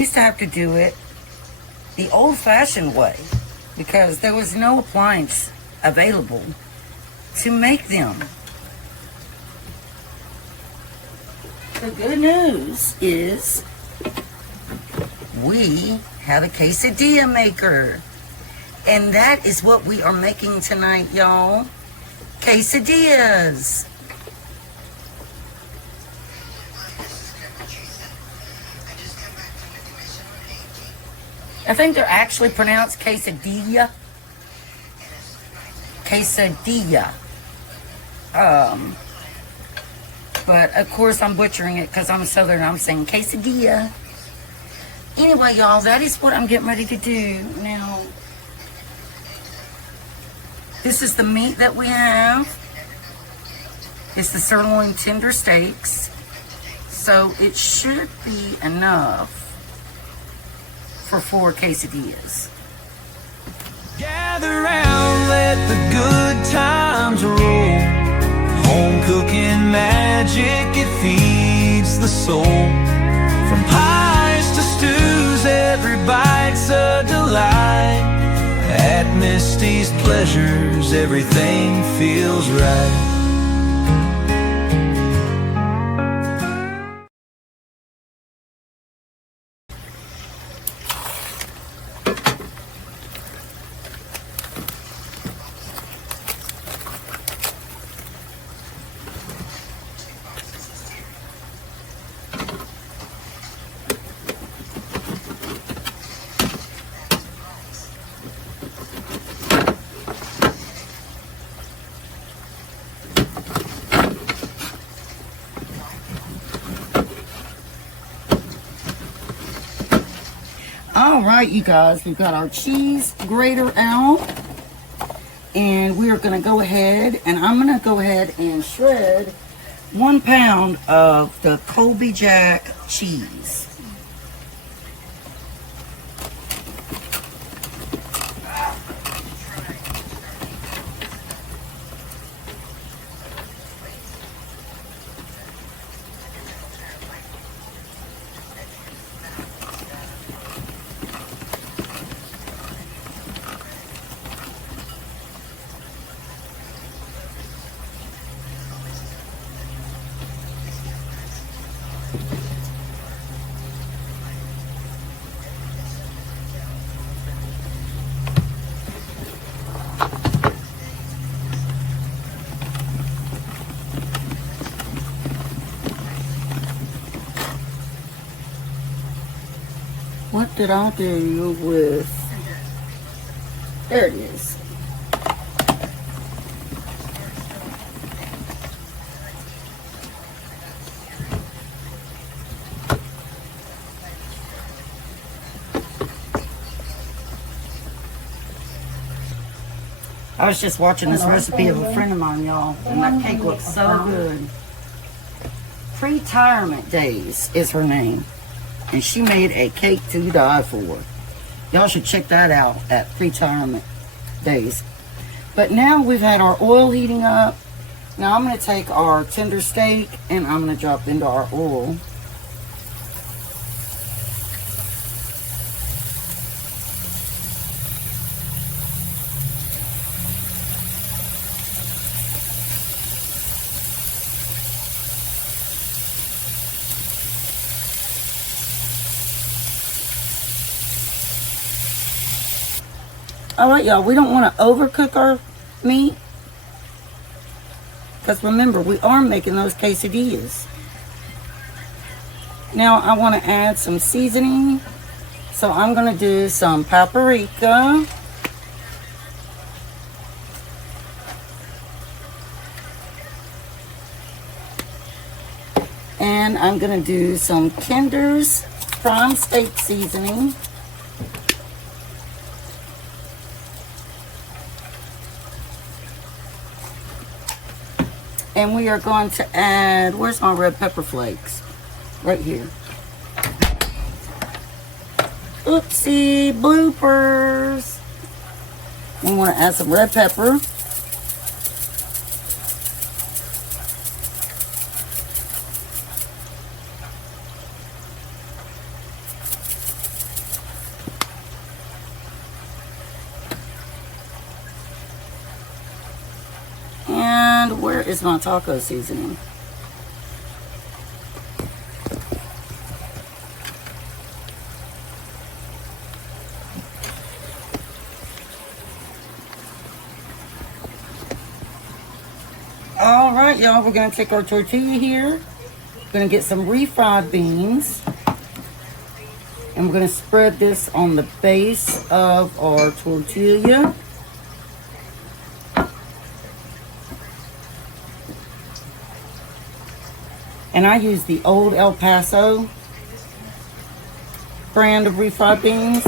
used to have to do it the old-fashioned way because there was no appliance available to make them. The good news is we have a quesadilla maker. And that is what we are making tonight, y'all. Quesadillas. I think they're actually pronounced quesadilla. Quesadilla. But of course I'm butchering it because I'm Southern. I'm saying quesadilla. Anyway, y'all, that is what I'm getting ready to do now. This is the meat that we have. It's the sirloin tender steaks. So it should be enough for 4 quesadillas. Gather round, let the good times roll. Home cooking magic, it feeds the soul. From pies to stews, every bite's a delight. At Misty's Pleasures, everything feels right. All right, you guys, we've got our cheese grater out, and we are going to go ahead, and I'm going to go ahead and shred 1 pound of the Colby Jack cheese. What did I do with... There it is. I was just watching this recipe of a friend of mine, y'all, and that cake looks so good. Retirement Days is her name. And she made a cake to die for. Y'all should check that out at Retirement Days. But now we've had our oil heating up. Now I'm going to take our tender steak and I'm going to drop into our oil. Alright, y'all, we don't want to overcook our meat. Because remember, we are making those quesadillas. Now, I want to add some seasoning. So, I'm going to do some paprika. And I'm going to do some Kinder's prime steak seasoning. And we are going to add, where's my red pepper flakes? Right here. Oopsie, bloopers. We want to add some red pepper. here is my taco seasoning. All right, y'all, we're gonna take our tortilla here. We're gonna get some refried beans. And we're gonna spread this on the base of our tortilla. And I use the old El Paso brand of refried beans.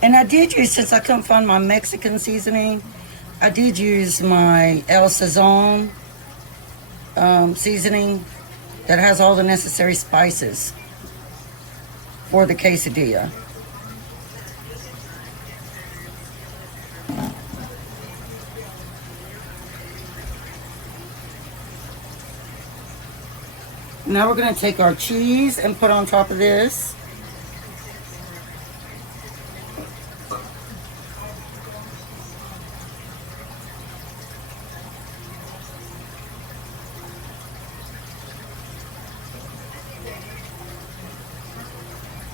And I did use, since I couldn't find my Mexican seasoning, I did use my El Sazon seasoning that has all the necessary spices for the quesadilla. Now we're going to take our cheese and put on top of this.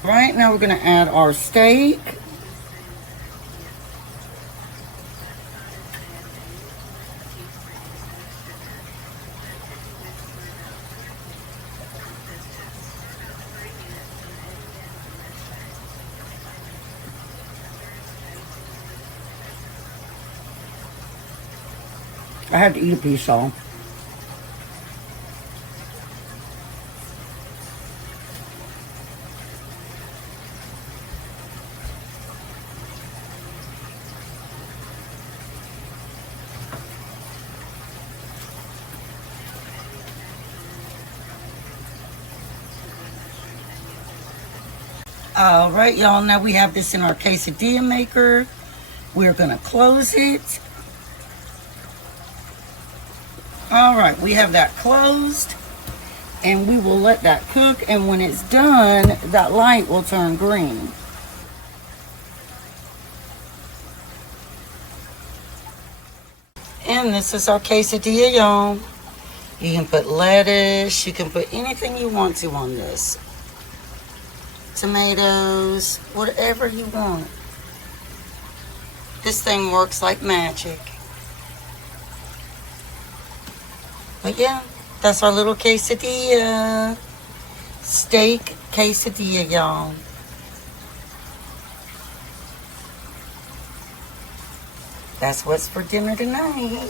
Right, now we're going to add our steak. I had to eat a piece, y'all. All right, y'all, now we have this in our quesadilla maker. We're gonna close it. All right, we have that closed, and we will let that cook, and when it's done, that light will turn green. And this is our quesadilla, y'all. You can put lettuce, you can put anything you want to on this. Tomatoes, whatever you want. This thing works like magic. But yeah, that's our little quesadilla. Steak quesadilla, y'all. That's what's for dinner tonight.